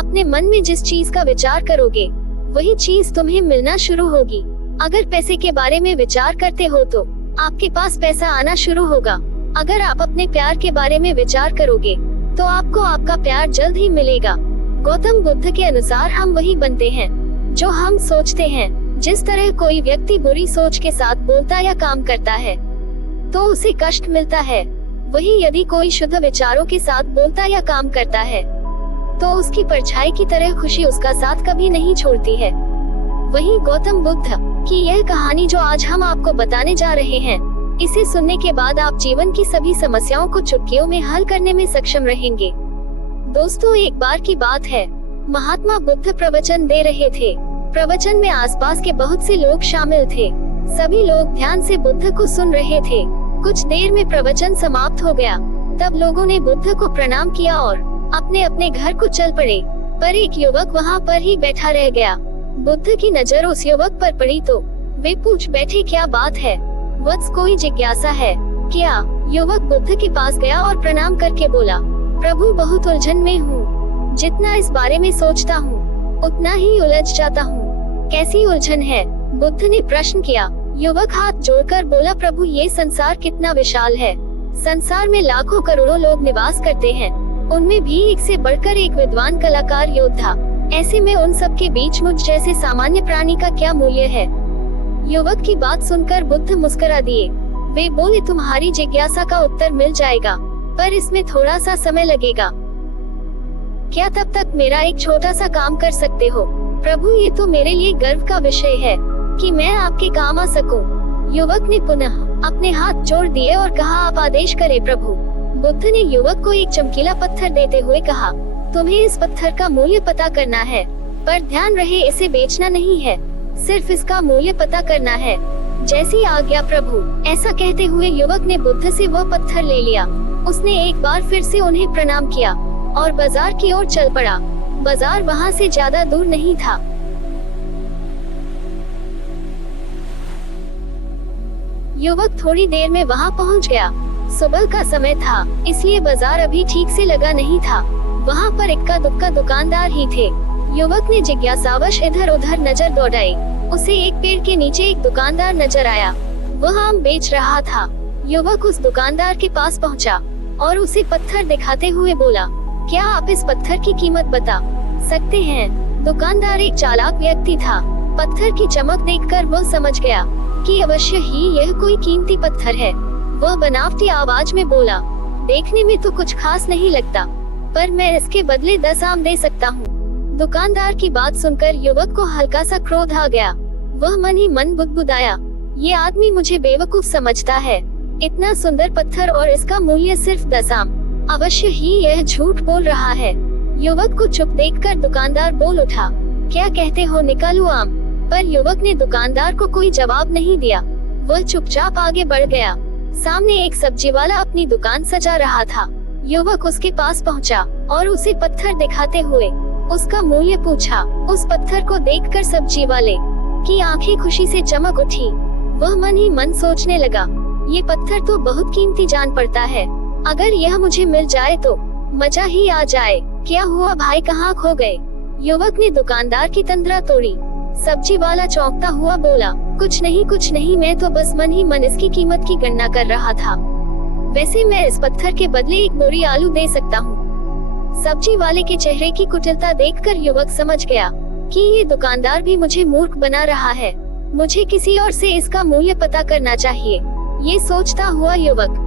अपने मन में जिस चीज का विचार करोगे वही चीज तुम्हें मिलना शुरू होगी। अगर पैसे के बारे में विचार करते हो तो आपके पास पैसा आना शुरू होगा। अगर आप अपने प्यार के बारे में विचार करोगे तो आपको आपका प्यार जल्द ही मिलेगा। गौतम बुद्ध के अनुसार हम वही बनते हैं जो हम सोचते हैं। जिस तरह कोई व्यक्ति बुरी सोच के साथ बोलता या काम करता है तो उसे कष्ट मिलता है, वही यदि कोई शुद्ध विचारों के साथ बोलता या काम करता है तो उसकी परछाई की तरह खुशी उसका साथ कभी नहीं छोड़ती है। वही गौतम बुद्ध की यह कहानी जो आज हम आपको बताने जा रहे हैं, इसे सुनने के बाद आप जीवन की सभी समस्याओं को चुटकियों में हल करने में सक्षम रहेंगे। दोस्तों, एक बार की बात है, महात्मा बुद्ध प्रवचन दे रहे थे। प्रवचन में आसपास के बहुत से लोग शामिल थे। सभी लोग ध्यान से बुद्ध को सुन रहे थे। कुछ देर में प्रवचन समाप्त हो गया। तब लोगों ने बुद्ध को प्रणाम किया और अपने अपने घर को चल पड़े। पर एक युवक वहाँ पर ही बैठा रह गया। बुद्ध की नजर उस युवक पर पड़ी तो वे पूछ बैठे, क्या बात है वत्स, कोई जिज्ञासा है क्या? युवक बुद्ध के पास गया और प्रणाम करके बोला, प्रभु बहुत उलझन में हूँ। जितना इस बारे में सोचता हूँ उतना ही उलझ जाता हूँ। कैसी उलझन है? बुद्ध ने प्रश्न किया। युवक हाथ जोड़कर बोला, प्रभु ये संसार कितना विशाल है। संसार में लाखों करोड़ों लोग निवास करते हैं, उनमें भी एक से बढ़कर एक विद्वान कलाकार योद्धा। ऐसे में उन सब के बीच मुझ जैसे सामान्य प्राणी का क्या मूल्य है? युवक की बात सुनकर बुद्ध मुस्कुरा दिए। वे बोले, तुम्हारी जिज्ञासा का उत्तर मिल जाएगा, पर इसमें थोड़ा सा समय लगेगा। क्या तब तक मेरा एक छोटा सा काम कर सकते हो? प्रभु ये तो मेरे लिए गर्व का विषय है कि मैं आपके काम आ सकूं। युवक ने पुनः अपने हाथ जोड़ दिए और कहा, आप आदेश करें प्रभु। बुद्ध ने युवक को एक चमकीला पत्थर देते हुए कहा, तुम्हें इस पत्थर का मूल्य पता करना है, पर ध्यान रहे इसे बेचना नहीं है, सिर्फ इसका मूल्य पता करना है। जैसी आज्ञा प्रभु। ऐसा कहते हुए युवक ने बुद्ध से वह पत्थर ले लिया। उसने एक बार फिर से उन्हें प्रणाम किया और बाजार की ओर चल पड़ा। बाजार वहाँ से ज्यादा दूर नहीं था। युवक थोड़ी देर में वहाँ पहुँच गया। सुबह का समय था, इसलिए बाजार अभी ठीक से लगा नहीं था। वहाँ पर इक्का दुक्का दुकानदार ही थे। युवक ने जिज्ञासावश इधर उधर नजर दौड़ाई। उसे एक पेड़ के नीचे एक दुकानदार नजर आया। वह आम बेच रहा था। युवक उस दुकानदार के पास पहुँचा और उसे पत्थर दिखाते हुए बोला, क्या आप इस पत्थर की कीमत बता सकते हैं? दुकानदार एक चालाक व्यक्ति था। पत्थर की चमक देखकर वह समझ गया कि अवश्य ही यह कोई कीमती पत्थर है। वह बनावटी आवाज में बोला, देखने में तो कुछ खास नहीं लगता, पर मैं इसके बदले 10 आम दे सकता हूँ। दुकानदार की बात सुनकर युवक को हल्का सा क्रोध आ गया। वह मन ही मन बुदबुदाया, ये आदमी मुझे बेवकूफ समझता है। इतना सुंदर पत्थर और इसका मूल्य सिर्फ 10 आम। अवश्य ही यह झूठ बोल रहा है। युवक को चुप देखकर दुकानदार बोल उठा, क्या कहते हो, निकालूं आम? पर युवक ने दुकानदार को कोई जवाब नहीं दिया। वह चुपचाप आगे बढ़ गया। सामने एक सब्जी वाला अपनी दुकान सजा रहा था। युवक उसके पास पहुंचा और उसे पत्थर दिखाते हुए उसका मूल्य पूछा। उस पत्थर को देखकर सब्जी वाले की आंखें खुशी से चमक उठी। वह मन ही मन सोचने लगा, ये पत्थर तो बहुत कीमती जान पड़ता है। अगर यह मुझे मिल जाए तो मजा ही आ जाए। क्या हुआ भाई, कहाँ खो गए? युवक ने दुकानदार की तंद्रा तोड़ी। सब्जी वाला चौंकता हुआ बोला, कुछ नहीं, मैं तो बस मन ही मन इसकी कीमत की गणना कर रहा था। वैसे मैं इस पत्थर के बदले एक बोरी आलू दे सकता हूँ। सब्जी वाले के चेहरे की कुटिलता देखकर युवक समझ गया कि ये दुकानदार भी मुझे मूर्ख बना रहा है। मुझे किसी और से इसका मूल्य पता करना चाहिए। ये सोचता हुआ युवक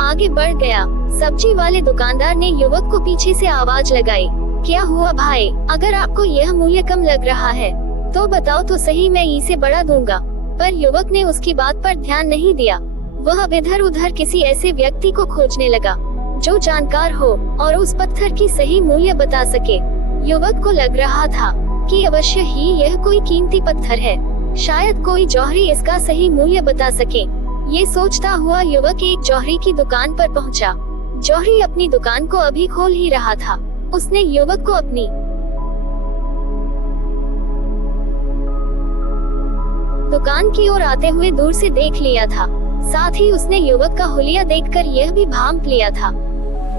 आगे बढ़ गया। सब्जी वाले दुकानदार ने युवक को पीछे से आवाज लगाई, क्या हुआ भाई, अगर आपको यह मूल्य कम लग रहा है तो बताओ तो सही, मैं इसे बढ़ा दूंगा। पर युवक ने उसकी बात पर ध्यान नहीं दिया। वह अब इधर उधर किसी ऐसे व्यक्ति को खोजने लगा जो जानकार हो और उस पत्थर की सही मूल्य बता सके। युवक को लग रहा था कि अवश्य ही यह कोई कीमती पत्थर है, शायद कोई जौहरी इसका सही मूल्य बता सके। ये सोचता हुआ युवक एक जौहरी की दुकान पर पहुंचा। जौहरी अपनी दुकान को अभी खोल ही रहा था। उसने युवक को अपनी दुकान की ओर आते हुए दूर से देख लिया था। साथ ही उसने युवक का हुलिया देखकर यह भी भांप लिया था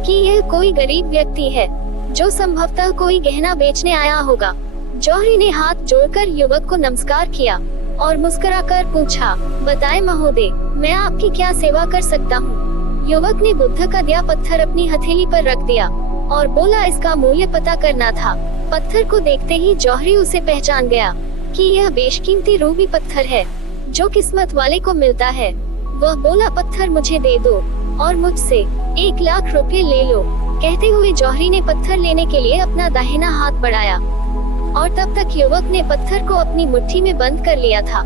कि यह कोई गरीब व्यक्ति है। जो संभवतः कोई गहना बेचने आया होगा। जौहरी ने हाथ जोड़कर युवक को नमस्कार किया और मुस्कुराकर पूछा, बताएं महोदय, मैं आपकी क्या सेवा कर सकता हूँ। युवक ने बुद्ध का दिया पत्थर अपनी हथेली पर रख दिया और बोला, इसका मूल्य पता करना था। पत्थर को देखते ही जौहरी उसे पहचान गया कि यह बेशकीमती रूबी पत्थर है जो किस्मत वाले को मिलता है। वह बोला, पत्थर मुझे दे दो और मुझसे 1 लाख रुपए ले लो। कहते हुए जौहरी ने पत्थर लेने के लिए अपना दाहिना हाथ बढ़ाया और तब तक युवक ने पत्थर को अपनी मुट्ठी में बंद कर लिया था।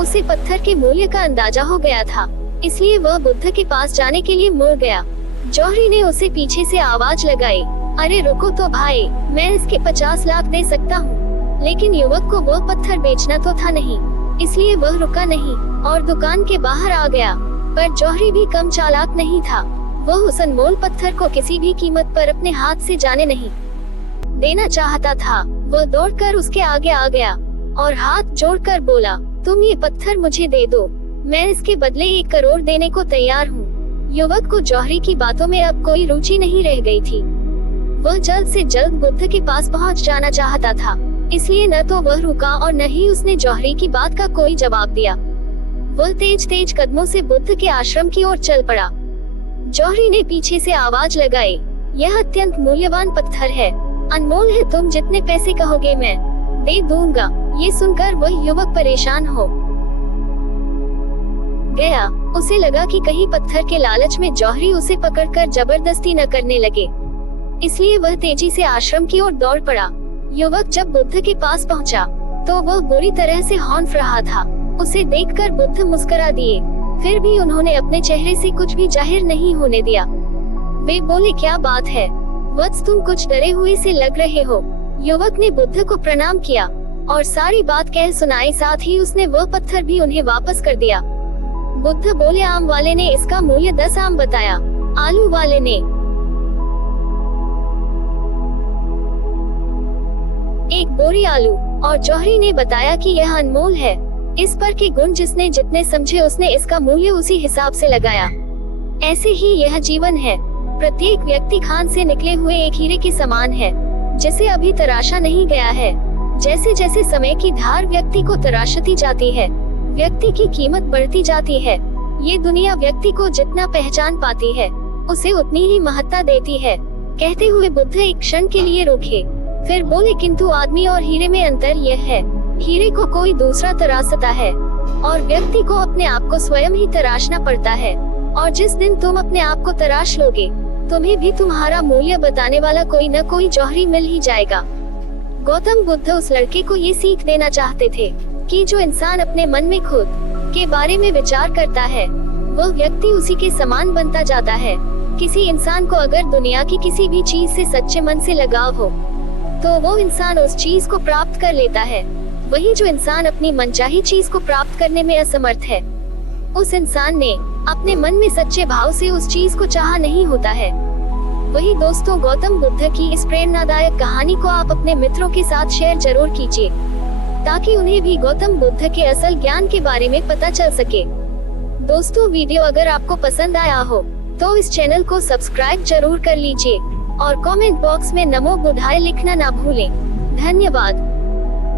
उसे पत्थर के मूल्य का अंदाजा हो गया था, इसलिए वह बुद्ध के पास जाने के लिए मुड़ गया। जौहरी ने उसे पीछे से आवाज लगाई, अरे रुको तो भाई, मैं इसके 50 लाख दे सकता हूँ। लेकिन युवक को वह पत्थर बेचना तो था नहीं, इसलिए वह रुका नहीं और दुकान के बाहर आ गया। पर जौहरी भी कम चालाक नहीं था। वह उस अनमोल पत्थर को किसी भी कीमत पर अपने हाथ से जाने नहीं देना चाहता था। वह दौड़कर उसके आगे आ गया और हाथ जोड़कर बोला, तुम ये पत्थर मुझे दे दो, मैं इसके बदले 1 करोड़ देने को तैयार हूँ। युवक को जौहरी की बातों में अब कोई रुचि नहीं रह गई थी। वह जल्द से जल्द बुद्ध के पास पहुँच जाना चाहता था, इसलिए न तो वह रुका और न ही उसने जौहरी की बात का कोई जवाब दिया। वह तेज तेज कदमों से बुद्ध के आश्रम की ओर चल पड़ा। जौहरी ने पीछे से आवाज लगाई, यह अत्यंत मूल्यवान पत्थर है, अनमोल है, तुम जितने पैसे कहोगे मैं दे दूंगा। ये सुनकर वह युवक परेशान हो गया। उसे लगा कि कहीं पत्थर के लालच में जौहरी उसे पकड़कर जबरदस्ती न करने लगे, इसलिए वह तेजी से आश्रम की ओर दौड़ पड़ा। युवक जब बुद्ध के पास पहुंचा, तो वह बुरी तरह से हौंफ रहा था। उसे देखकर बुद्ध मुस्कुरा दिए, फिर भी उन्होंने अपने चेहरे से कुछ भी जाहिर नहीं होने दिया। वे बोले, क्या बात है वत्स, तुम कुछ डरे हुए से लग रहे हो। युवक ने बुद्ध को प्रणाम किया और सारी बात कह सुनाई, साथ ही उसने वह पत्थर भी उन्हें वापस कर दिया। बुद्ध बोले, आम वाले ने इसका मूल्य 10 आम बताया, आलू वाले ने 1 बोरी आलू और जौहरी ने बताया कि यह अनमोल है। इस पर के गुण जिसने जितने समझे उसने इसका मूल्य उसी हिसाब से लगाया। ऐसे ही यह जीवन है, प्रत्येक व्यक्ति खान से निकले हुए एक हीरे के समान है जिसे अभी तराशा नहीं गया है। जैसे जैसे समय की धार व्यक्ति को तराशती जाती है, व्यक्ति की कीमत बढ़ती जाती है। ये दुनिया व्यक्ति को जितना पहचान पाती है उसे उतनी ही महत्ता देती है। कहते हुए बुद्ध एक क्षण के लिए रुके, फिर बोले, किंतु आदमी और हीरे में अंतर यह है, हीरे को कोई दूसरा तराशता है और व्यक्ति को अपने आप को स्वयं ही तराशना पड़ता है। और जिस दिन तुम अपने आप को तराश लोगे, तुम्हें भी तुम्हारा मूल्य बताने वाला कोई न कोई जौहरी मिल ही जाएगा। गौतम बुद्ध उस लड़के को ये सीख देना चाहते थे कि जो इंसान अपने मन में खुद के बारे में विचार करता है, वह व्यक्ति उसी के समान बनता जाता है। किसी इंसान को अगर दुनिया की किसी भी चीज से सच्चे मन से लगाव हो, तो वो इंसान उस चीज को प्राप्त कर लेता है। वही जो इंसान अपनी मनचाही चीज को प्राप्त करने में असमर्थ है, उस इंसान ने अपने मन में सच्चे भाव से उस चीज को चाहा नहीं होता है। वही दोस्तों, गौतम बुद्ध की इस प्रेरणादायक कहानी को आप अपने मित्रों के साथ शेयर जरूर कीजिए, ताकि उन्हें भी गौतम बुद्ध के असल ज्ञान के बारे में पता चल सके। दोस्तों, वीडियो अगर आपको पसंद आया हो तो इस चैनल को सब्सक्राइब जरूर कर लीजिए और कमेंट बॉक्स में नमो बुद्धाय लिखना ना भूलें। धन्यवाद।